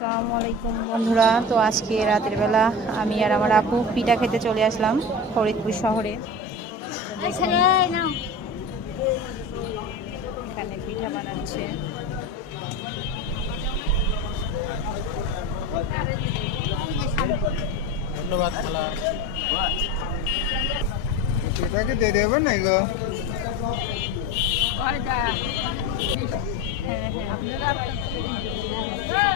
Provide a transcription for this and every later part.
আসসালামু আলাইকুম বন্ধুরা। তো আজকে রাতের বেলা আমি আর আমার আপু পিঠা খেতে চলে আসলাম ফরিদপুর শহরে। এখানে পিঠা বানাচ্ছে। ধন্যবাদ খালা। এটাকে দিয়ে দেবেন না গো।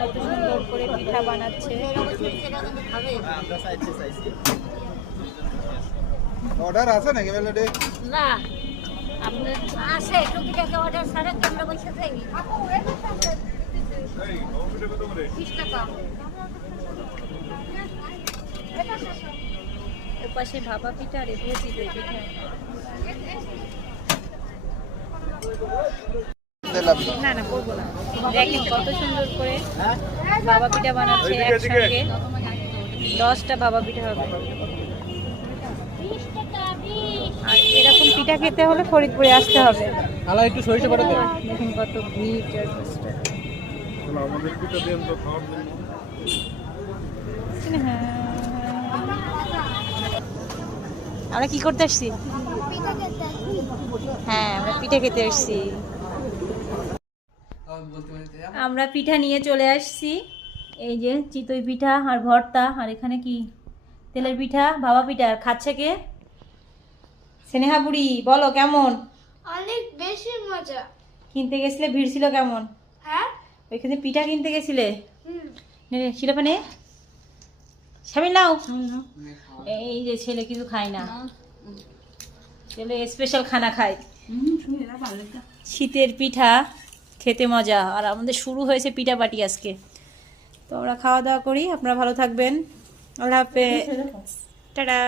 কত সুন্দর করে পিঠা বানাচ্ছে। অর্ডার আছে নাকি মেলোডি? না আপনার আছে টুকিটাকে অর্ডার ছাড়া তোমরা বলতে চাই 30 টাকা এর পাশে ভাপা পিঠা আর এদিকে চিতই পিঠা। না না করবো না। দেখেন কত সুন্দর করে ভাপা পিঠা বানাচ্ছে। একসঙ্গে 10টা ভাপা পিঠা হবে। আর এরকম পিঠা খেতে হলে ফরিদপুরে আসতে হবে। খালা একটু সরিষা বাটা দেন। দেখুন কত ভিড়। আমাদের পিঠা দেন তো খাওয়ার জন্য। আমরা কি করতে আসছি? হ্যাঁ, আমরা পিঠা খেতে আসছি। আমরা পিঠা নিয়ে চলে আসছি। এই যে চিতই পিঠা আর ভর্তা, আর এখানে কি তেলের পিঠা, ভাপা পিঠা। আর খাচ্ছে কে? স্নেহা বুড়ি। বলো কেমন? অনেক বেশি মজা। কিনতে গেছিলে, ভিড় ছিল কেমন? হ্যাঁ ওইখানে পিঠা কিনতে গেছিলে? শিলাপানে সামিল নাও। এই যে ছেলে কিছু খায় না, ছেলে স্পেশাল খানা খায়। শীতের পিঠা খেতে মজা। আর আমাদের শুরু হয়েছে পিঠা পাটি আজকে। তো আমরা খাওয়া দাওয়া করি। আপনারা ভালো থাকবেন। আল্লাহ হাফেজ। টাটা।